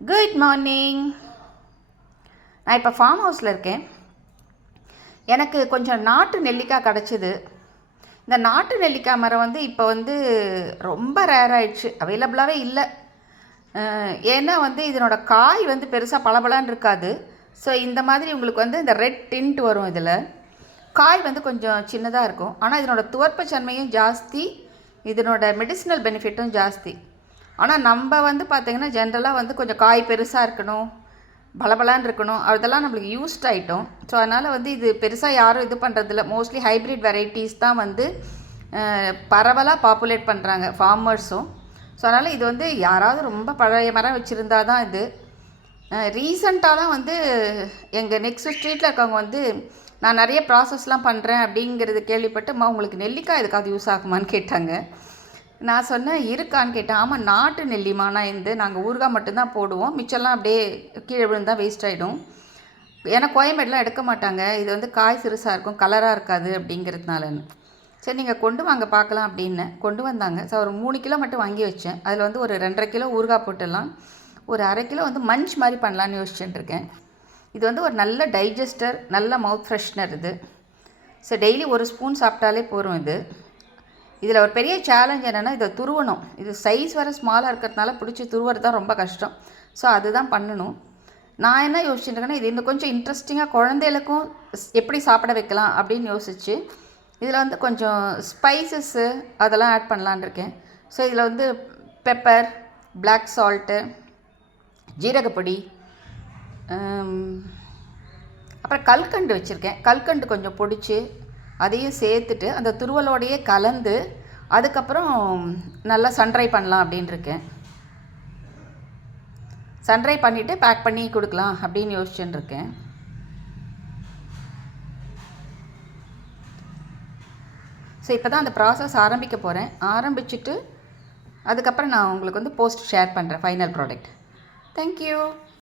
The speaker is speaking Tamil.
Good morning. நான் இப்போ ஃபார்ம் ஹவுஸில் இருக்கேன். எனக்கு கொஞ்சம் நாட்டு நெல்லிக்காய் கிடச்சிது. இந்த நாட்டு நெல்லிக்காய் மரம் வந்து இப்போ வந்து ரொம்ப ரேர் ஆயிடுச்சு, அவைலபிளாகவே இல்லை. ஏன்னா வந்து இதனோட காய் வந்து பெருசாக பளபளன்னு இருக்காது. ஸோ இந்த மாதிரி உங்களுக்கு வந்து இந்த ரெட் டிண்ட் வரும். இதில் காய் வந்து கொஞ்சம் சின்னதாக இருக்கும். ஆனால் இதனோட துவர்ப்புத்தன்மையும் ஜாஸ்தி, இதனோட மெடிசினல் பெனிஃபிட்டும் ஜாஸ்தி. ஆனால் நம்ம வந்து பார்த்திங்கன்னா ஜென்ரலாக வந்து கொஞ்சம் காய் பெருசாக இருக்கணும், பலபலான்னு இருக்கணும், அதெல்லாம் நம்மளுக்கு யூஸ்ட் ஆகிட்டோம். ஸோ அதனால் வந்து இது பெருசாக யாரும் இது பண்ணுறதில்ல. மோஸ்ட்லி ஹைப்ரிட் வெரைட்டிஸ் தான் வந்து பரவலாக பாப்புலேட் பண்ணுறாங்க ஃபார்மர்ஸும். ஸோ அதனால் இது வந்து யாராவது ரொம்ப பழைய மரம் வச்சுருந்தா தான் இது. ரீசண்டாக தான் வந்து எங்கள் நெக்ஸ்ட் ஸ்ட்ரீட்டில் இருக்கவங்க வந்து நான் நிறைய ப்ராசஸ்லாம் பண்ணுறேன் அப்படிங்கிறது கேள்விப்பட்டு, உங்களுக்கு நெல்லிக்காய் எதுக்காவது யூஸ் ஆகுமான்னு கேட்டாங்க. நான் சொன்னேன் இருக்கான்னு கேட்டேன். ஆமாம், நாட்டு நெல்லிமானா இருந்து நாங்கள் ஊறுகாய் மட்டும்தான் போடுவோம், மிச்சம்லாம் அப்படியே கீழே விழுந்தால் வேஸ்ட் ஆகிடும். ஏன்னா கோயம்பேடுலாம் எடுக்க மாட்டாங்க, இது வந்து காய் சிறுசாக இருக்கும், கலராக இருக்காது அப்படிங்கிறதுனாலன்னு. சரி நீங்கள் கொண்டு வாங்க பார்க்கலாம் அப்படின்னு கொண்டு வந்தாங்க. ஸோ ஒரு 3 கிலோ மட்டும் வாங்கி வச்சேன். அதில் வந்து ஒரு 2.5 கிலோ ஊறுகாய் போட்டுடலாம், ஒரு 1/2 கிலோ வந்து மஞ்ச் மாதிரி பண்ணலான்னு யோசிச்சுட்டுருக்கேன். இது வந்து ஒரு நல்ல டைஜஸ்டர், நல்ல மவுத் ஃப்ரெஷ்னர் இது. ஸோ டெய்லி ஒரு ஸ்பூன் சாப்பிட்டாலே போகும். இதில் ஒரு பெரிய சேலஞ்ச் என்னென்னா இதை துருவணும். இது சைஸ் வர ஸ்மாலாக இருக்கிறதுனால பிடிச்சி துருவது தான் ரொம்ப கஷ்டம். ஸோ அதுதான் பண்ணணும். நான் என்ன யோசிச்சுருக்கேன்னா, இது இன்னும் கொஞ்சம் இன்ட்ரெஸ்டிங்காக குழந்தைகளுக்கும் எப்படி சாப்பிட வைக்கலாம் அப்படின்னு யோசிச்சு இதில் வந்து கொஞ்சம் ஸ்பைசஸ்ஸு அதெல்லாம் ஆட் பண்ணலான் இருக்கேன். ஸோ இதில் வந்து பெப்பர், பிளாக் சால்ட்டு, ஜீரகப்பொடி, அப்புறம் கல்கண்டு வச்சுருக்கேன். கல்கண்டு கொஞ்சம் பொடிச்சு அதையும் சேர்த்துட்டு அந்த துருவலோடையே கலந்து அதுக்கப்புறம் நல்லா சன்ட்ரை பண்ணலாம் அப்படின்ட்டுருக்கேன். சன்ட்ரை பண்ணிவிட்டு பேக் பண்ணி கொடுக்கலாம் அப்படின்னு யோசிச்சுன்னு இருக்கேன். ஸோ இப்போ தான் அந்த ப்ராசஸ் ஆரம்பிக்க போகிறேன். ஆரம்பிச்சுட்டு அதுக்கப்புறம் நான் உங்களுக்கு வந்து போஸ்ட் ஷேர் பண்ணுறேன் ஃபைனல் ப்ராடக்ட். தேங்க்யூ.